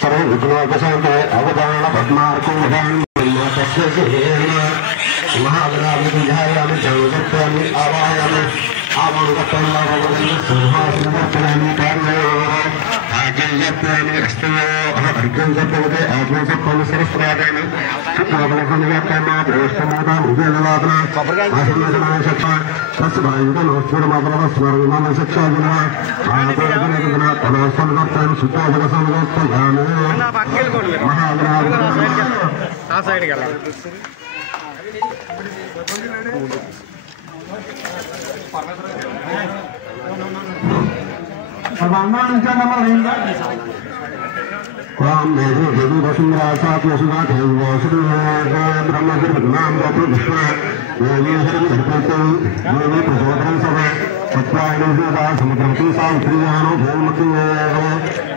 सर्व विघ्नोपशांते अवदान पद्मार्कं महागणाधिपतियामि जगत्यामि आवायामि आवांगतल्लाभवदल्ल सिंहासनवर्तनामि कार्यामि आज्ञाप्यामि अस्तयो अर्घ्यंजपवते आज्ञाप्यामि सरस्वतीयामि शुक्लवलखनियाप्यामि प्रेष्ठमोदां उदयनवादना आसनसनाय सत्ता तस्मायुगनोस्फुरमादरवस्मरणं सत्यागुणा आदरगुणगुणा तनोस्मरणं सुताजगसंगोत्तयामि महागणाधिपति आ साइड गेला राम देवी देवी वसुंधरा सात्य सुधा देव श्री ब्रह्म नाम विष्णु देवी हरिहरते देवी प्रचोदन सभा सत्यायनोदा समुद्रवती सावित्रीयानो भूमति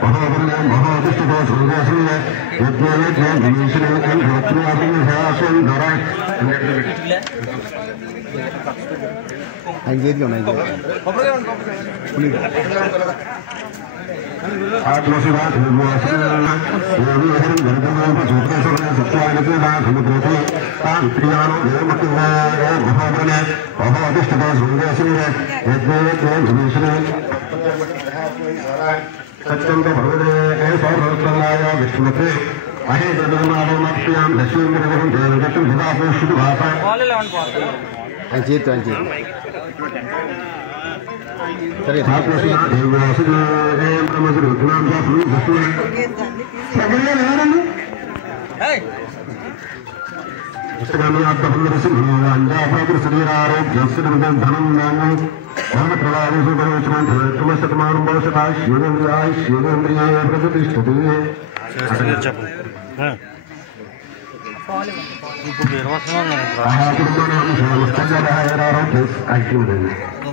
महोदय महोदिष्टो सुंदरश्री यज्ञ गणेश्वरी सुंदर आत्मशिवाद सत्यायनोदा समुद्रवती सावित्रीयानो भूमति महोदय महोदिष्टो सुंदरश्री यज्ञ गणेश्वरी सत्यंत भगवते सौभक्तलाय विष्णुमते अहे देवमादमाप्यां लक्ष्मीन्द्रवरं देवगतं विदापो शुभभाषा अंचित सरे धात्मशिवा देववासुदेव ब्रह्मसुरत्नां जातु विष्णु सगले लेवरनु हे पुस्तकान्यात्तपुण्यसिंहाञ्जापात्र शरीरारोग्यस्य धनं नाम धर्मप्रदायसुभवचनं भवशता शिवेन्द्रियाय प्रतिष्ठते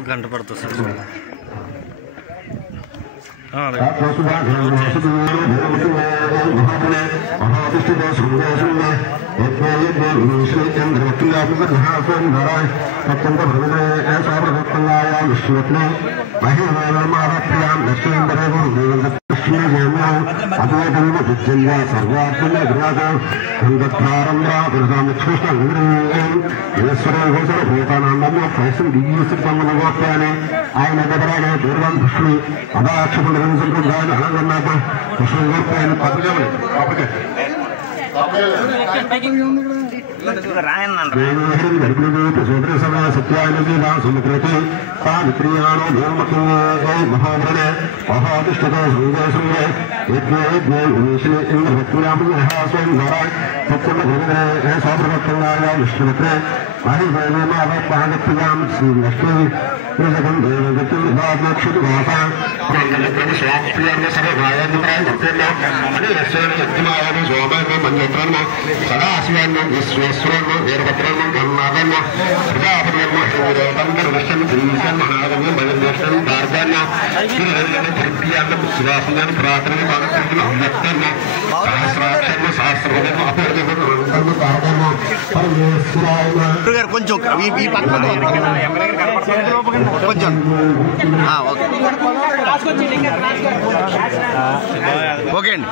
गंట पड़ता ఆయన దగ్గర పూర్వం విష్ణు అదాక్షపుడు सत्यायनदीना समुद्रते सावित्रीयानो भूमति महाभ्रणे महातिष्ठतो सुंदरसुंदरे यज्ञे विष्णु इंद्रभक्तिनामहासुंदरा सत्यभगवते सौभक्तलाय विष्णुपत्रे महिमेमावपागत्यां श्रीलक्ष्मी प्रजगं देवगतिं भावक्षुभाषा स्वाप्रियं सर्वभायन्द्राय भक्तेन अनेश्वरेण यज्ञमायं सोमं मन्यत्रं सदा शिवं विश्वेश्वरं वीरभद्रं ब्रह्मादं प्रजापतिं शिवदेवं दर्शनं दीर्घं महागं भजनेश्वरं दार्गण्य श्रीहरिं तृतीयां शिवासनं प्रार्थनं भागवतं अव्यक्तं सहस्राक्षरं सहस्रपदं अपर्यं दार्गण्य परमेश्वराय కొంచెం ఈ పక్కన కొంచెం ఓకే అండి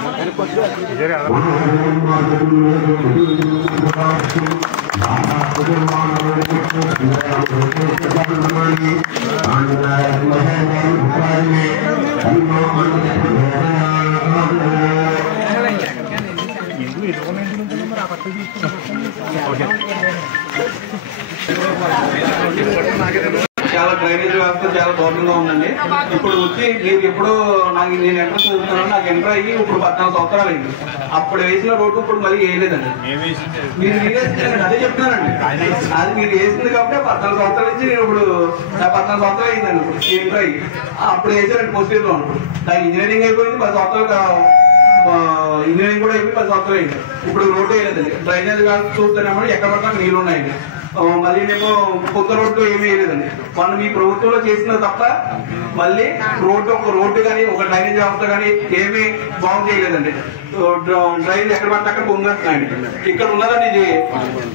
చాలా డ్రైనేజ్ వ్యవస్థ చాలా దారుణంగా ఉందండి. ఇప్పుడు వచ్చి మీరు ఎప్పుడు నేను ఎంటర్ చదువుతున్నాను, నాకు ఎంటర్ అయ్యి ఇప్పుడు 14 సంవత్సరాలు అయింది. అప్పుడు వేసిన రోడ్డు ఇప్పుడు మళ్ళీ వేయలేదండి. మీరు వేసిందండి, అదే చెప్తున్నానండి. అది మీరు వేసింది కాబట్టి 14 సంవత్సరాల నుంచి నేను ఇప్పుడు 14 సంవత్సరాలు అయిందండి ఇప్పుడు ఎంటర్ అయ్యి. అప్పుడు వేసారండి పోస్ట్ లో. నాకు ఇంజనీరింగ్ అయిపోయింది 10 సంవత్సరాలు, ఇంజనీరింగ్ కూడా అయిపోయి 10 సంవత్సరాలు అయింది. ఇప్పుడు రోడ్డు వేయలేదండి. డ్రైనేజ్ చూస్తేనేమో ఎక్కడ పడినా నీళ్ళు ఉన్నాయండి. మళ్ళీ ఏమో కొత్త రోడ్డు ఏమీ వేయలేదండి. మనం మీ ప్రభుత్వంలో చేసిన తప్ప మళ్ళీ ఒక రోడ్డు కానీ ఒక డ్రైనేజ్ వ్యవస్థ కానీ ఏమీ బాగు చేయలేదండి. డ్రైనేజ్ ఎక్కడ పడితే అక్కడ పొంగేస్తున్నాయండి. ఇక్కడ ఉన్నదండి ఇది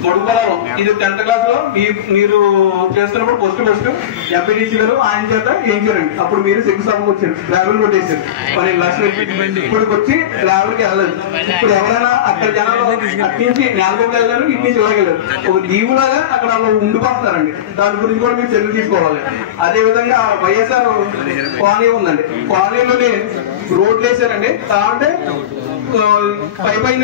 మడుగుపొలం. ఇది 10th క్లాస్ లో మీరు చేస్తున్నప్పుడు ఫస్ట్ ఎంపీటీసీ గారు ఆయన చేత వేయించారండి. అప్పుడు మీరు శంకుస్థాపనకు వచ్చారు, గ్రావెల్ రోడ్ వేసారు 12 లక్షలు. ఇప్పుడు వచ్చి గ్రావెల్కి వెళ్ళలేదు. ఇప్పుడు ఎవరైనా అక్కడ జనాలు అట్నుంచి నేలకొండ వెళ్ళారు, ఇటు నుంచి వెళ్ళగలరు. ఒక దీవులాగా అక్కడ ఉండిపోతున్నారండి. దాని గురించి కూడా మీరు చర్యలు తీసుకోవాలి. అదే విధంగా వైఎస్ఆర్ కాలనీ ఉందండి. కాలనీలోనే రోడ్లు వేసారండి. అంటే పైన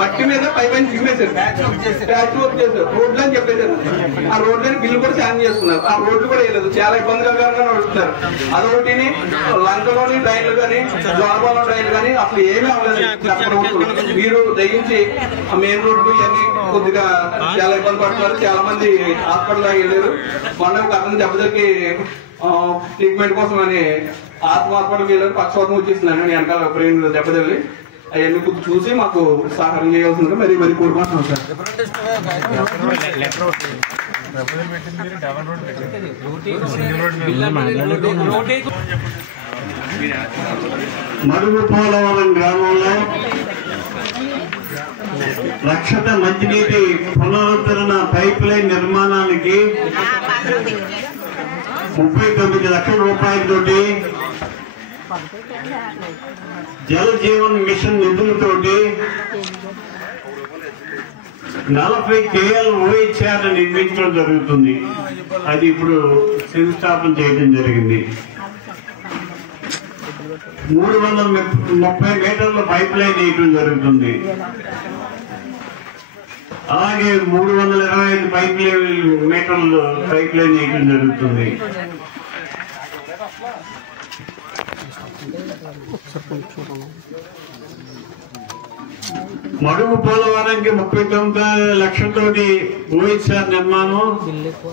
మట్టి మీద పైన చిమ్మేశారు, ప్యాచ్ వర్క్ చేశారు, రోడ్లు అని చెప్పేశారు. ఆ రోడ్లని బిల్లు కూడా శాంక్షన్ చేస్తున్నారు. ఆ రోడ్లు కూడా వేయలేదు, చాలా ఇబ్బందికరంగా నడుస్తున్నారు. అదొకటి లంకలోని డ్రైన్లు కానీ జోనపాలెం డ్రైన్లు కానీ అసలు ఏమీ అవ్వలేదు. మీరు దయించి మెయిన్ రోడ్డు ఇవన్నీ కొద్దిగా చాలా ఇబ్బంది పడుతున్నారు. చాలా మంది హాస్పిటల్ వెళ్ళారు. మొన్న ఒక అతను దెబ్బతికి ట్రీట్మెంట్ కోసం అని ఆత్మ హాస్పిటల్కి వెళ్ళారు. పక్షవాతం వచ్చేసిందండి వెనకాల బ్రెయిన్ దెబ్బతిల్లి. అవన్నీ కొద్దిగా చూసి మాకు సహాయం చేయాల్సిందిగా మరీ కోరుకుంటున్నాం సార్. మడుగు పోలవరం గ్రామంలో రక్షిత మంచినీటి పునరుద్ధరణ పైప్ లైన్ నిర్మాణానికి 39 లక్షల రూపాయలతోటి జల జీవన్ మిషన్ నిధులతోటి 40 KLOHR నిర్మించడం జరుగుతుంది. అది ఇప్పుడు శంకుస్థాపన చేయడం జరిగింది. 330 మీటర్ల పైప్ లైన్ వేయడం జరుగుతుంది. అలాగే 325 మీటర్లు పైప్ లైన్ వేయడం జరుగుతుంది. మడుగు పోలవరానికి 39 లక్షలతోటి OHR నిర్మాణం,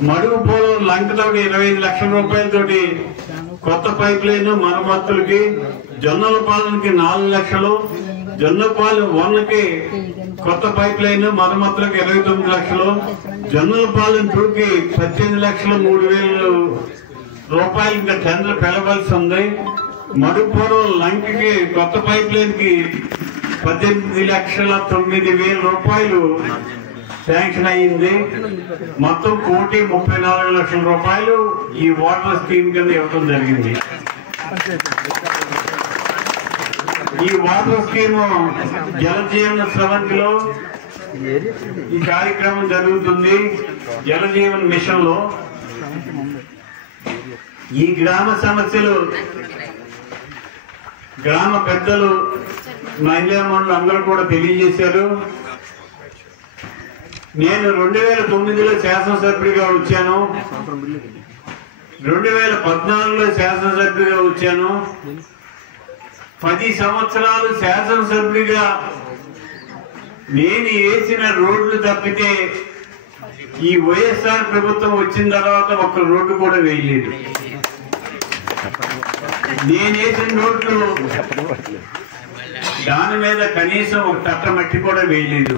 మడుగు పోలవరం లంకతోటి 25 లక్షల రూపాయలతోటి కొత్త పైప్ లైన్ మరమ్మతులకి, జొన్నలపాలెంకి 4 లక్షలు, జొన్నపాలెం 1కి కొత్త పైప్ లైన్ మరమ్మతులకు 29 లక్షలు, జొన్నలపాలెం 2కి 18,03,000 రూపాయలు ఇంకా టెండర్ పిలవలసి ఉంది. మడుగుపోలవరం లంకకి కొత్త పైప్ లైన్ కి 18,09,000 రూపాయలు శాంక్షన్ అయ్యింది. మొత్తం 1,34,00,000 రూపాయలు ఈ వాటర్ స్కీమ్ కింద ఇవ్వడం జరిగింది. ఈ వాటర్ స్కీమ్ జలజీవన స్రవంతిలో ఈ కార్యక్రమం జరుగుతుంది. జలజీవన్ మిషన్ లో ఈ గ్రామ సమస్యలు గ్రామ పెద్దలు మహిళా మండలి అందరూ కూడా తెలియజేశారు. నేను 2009లో శాసనసభ్యుడిగా వచ్చాను, 2014లో శాసనసభ్యుడిగా వచ్చాను. 10 సంవత్సరాలు శాసనసభ్యుడిగా నేను వేసిన రోడ్లు తప్పితే ఈ వైఎస్ఆర్ ప్రభుత్వం వచ్చిన తర్వాత ఒక్క రోడ్డు కూడా వేయలేదు. నేను వేసిన రోడ్లు దాని మీద కనీసం ఒక తట్ట మట్టి కూడా వేయలేదు.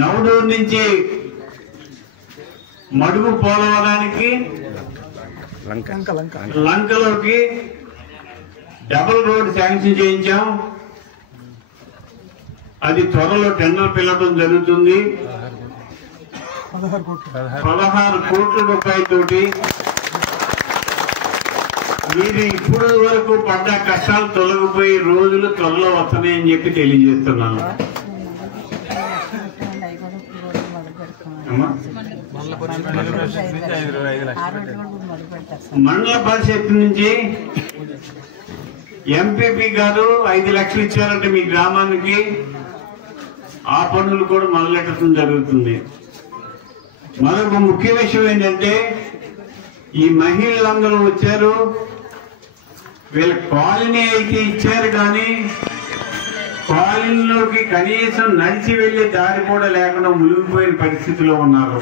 నవడూరు నుంచి మడుగు పోలవరానికి లంకలోకి డబుల్ రోడ్ శాంక్షన్ చేయించాం. అది త్వరలో టెండర్ పిలవడం జరుగుతుంది. 16 కోట్ల రూపాయలతోటి మీరు ఇప్పుడు వరకు పడ్డ కష్టాలు తొలగిపోయి రోజులు త్వరలో వస్తున్నాయని చెప్పి తెలియజేస్తున్నాను. మండల పరిషత్ నుంచి ఎంపీపీ గారు 5 లక్షలు ఇచ్చారంటే మీ గ్రామానికి. ఆ పనులు కూడా మొదలెట్టడం జరుగుతుంది. మరొక ముఖ్య విషయం ఏంటంటే ఈ మహిళలందరూ వచ్చారు, వీళ్ళ కాలనీ అయితే ఇచ్చారు కానీ కాలనీలోకి కనీసం నడిచి వెళ్లే దారి కూడా లేకుండా మునిగిపోయిన పరిస్థితిలో ఉన్నారు.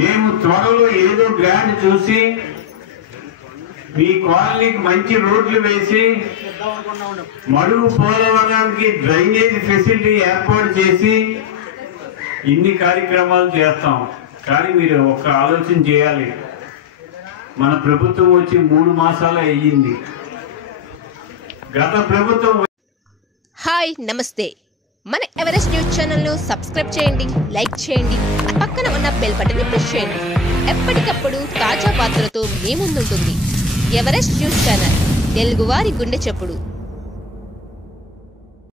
మేము త్వరలో ఏదో గ్రాంట్ చూసి మీ కాలనీకి మంచి రోడ్లు వేసి మడుగు పోలవరానికి డ్రైనేజ్ ఫెసిలిటీ ఏర్పాటు చేసి ఇన్ని కార్యక్రమాలు చేస్తాం. కానీ మీరు ఒక ఆలోచన చేయాలి, మన ప్రభుత్వం వచ్చి 3 మాసాలు అయ్యింది. గత ప్రభుత్వం. హాయ్ నమస్తే, మన ఎవరెస్ట్ న్యూస్ ఛానల్ను సబ్స్క్రైబ్ చేయండి, లైక్ చేయండి, పక్కన ఉన్న బెల్ బటన్ని ప్రెస్ చేయండి. ఎప్పటికప్పుడు తాజా వార్తలతో మీ ముందుంటుంది ఎవరెస్ట్ న్యూస్ ఛానల్, తెలుగువారి గుండె చప్పుడు.